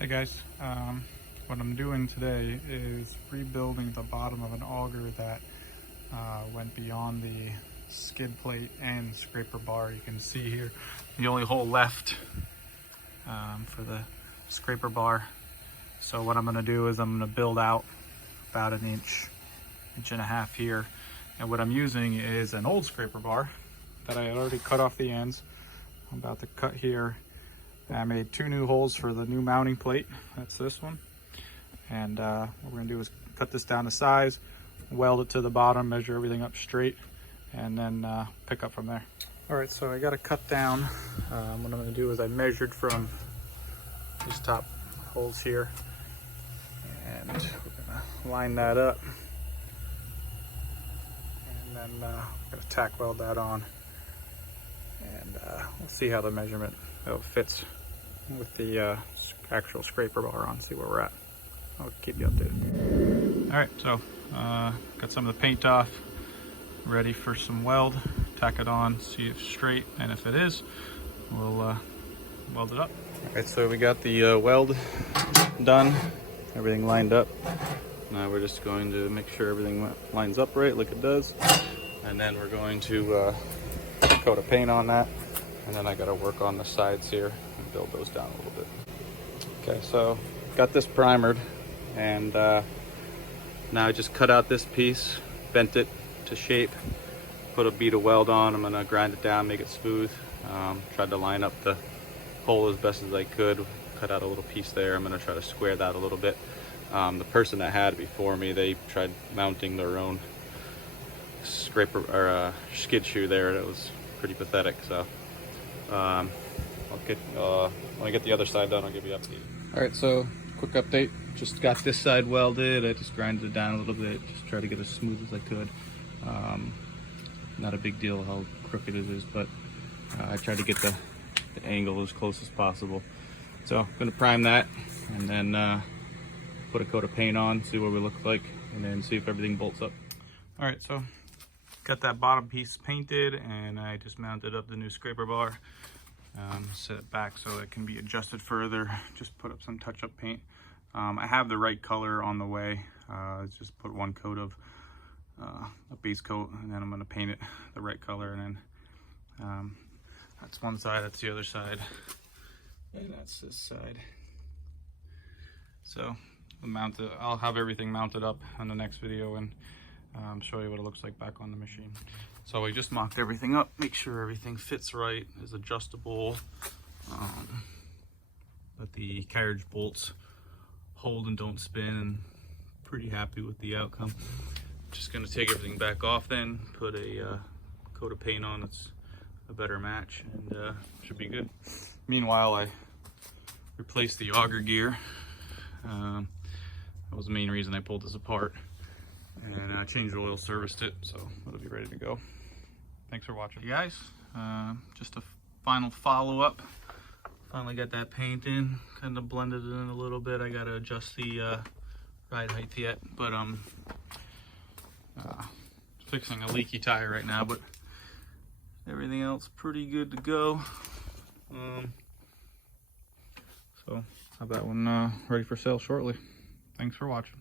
Hey guys, what I'm doing today is rebuilding the bottom of an auger that went beyond the skid plate and scraper bar. You can see here the only hole left for the scraper bar. So what I'm going to do is I'm going to build out about an inch and a half here. And what I'm using is an old scraper bar that I already cut off the ends. I'm about to cut here. I made 2 new holes for the new mounting plate. That's this one. And what we're gonna do is cut this down to size, weld it to the bottom, measure everything up straight, and then pick up from there. All right, so I got to cut down. What I'm gonna do is I measured from these top holes here, and we're gonna line that up. And then we're gonna tack weld that on. And we'll see how the measurement fits with the actual scraper bar on, see where we're at. I'll keep you updated. All right, so got some of the paint off, ready for some weld. Tack it on, see if it's straight, and if it is, we'll weld it up. All right, so we got the weld done, everything lined up. Now we're just going to make sure everything lines up right like it does, and then we're going to coat of paint on that, and then I got to work on the sides here and build those down a little bit. Okay, so got this primered, and now I just cut out this piece, bent it to shape, put a bead of weld on. I'm gonna grind it down, make it smooth. Tried to line up the hole as best as I could, cut out a little piece there. I'm gonna try to square that a little bit. The person that had it before me, they tried mounting their own scraper or skid shoe there. That was pretty pathetic. So I'll get when I get the other side done, I'll give you an update. All right, so quick update. Just got this side welded. I just grinded it down a little bit, just try to get as smooth as I could. Not a big deal how crooked it is, but I tried to get the angle as close as possible. So I'm gonna prime that, and then put a coat of paint on, see what we look like, and then see if everything bolts up. All right, so got that bottom piece painted, and I just mounted up the new scraper bar. Set it back so it can be adjusted further. Just put up some touch-up paint. I have the right color on the way. Just put 1 coat of a base coat, and then I'm going to paint it the right color. And then that's one side, that's the other side, and that's this side. So I'll have everything mounted up on the next video and show you what it looks like back on the machine. So we just mocked everything up, make sure everything fits right, is adjustable, that the carriage bolts hold and don't spin, and pretty happy with the outcome. Just gonna take everything back off then, put a coat of paint on that's a better match, and should be good. Meanwhile, I replaced the auger gear. That was the main reason I pulled this apart. And I changed oil, serviced it, so it'll be ready to go. Thanks for watching. Hey guys, just a final follow-up. Finally got that paint in, kind of blended it in a little bit. I gotta adjust the ride height yet, but fixing a leaky tire right now, but everything else pretty good to go. So have that one ready for sale shortly. Thanks for watching.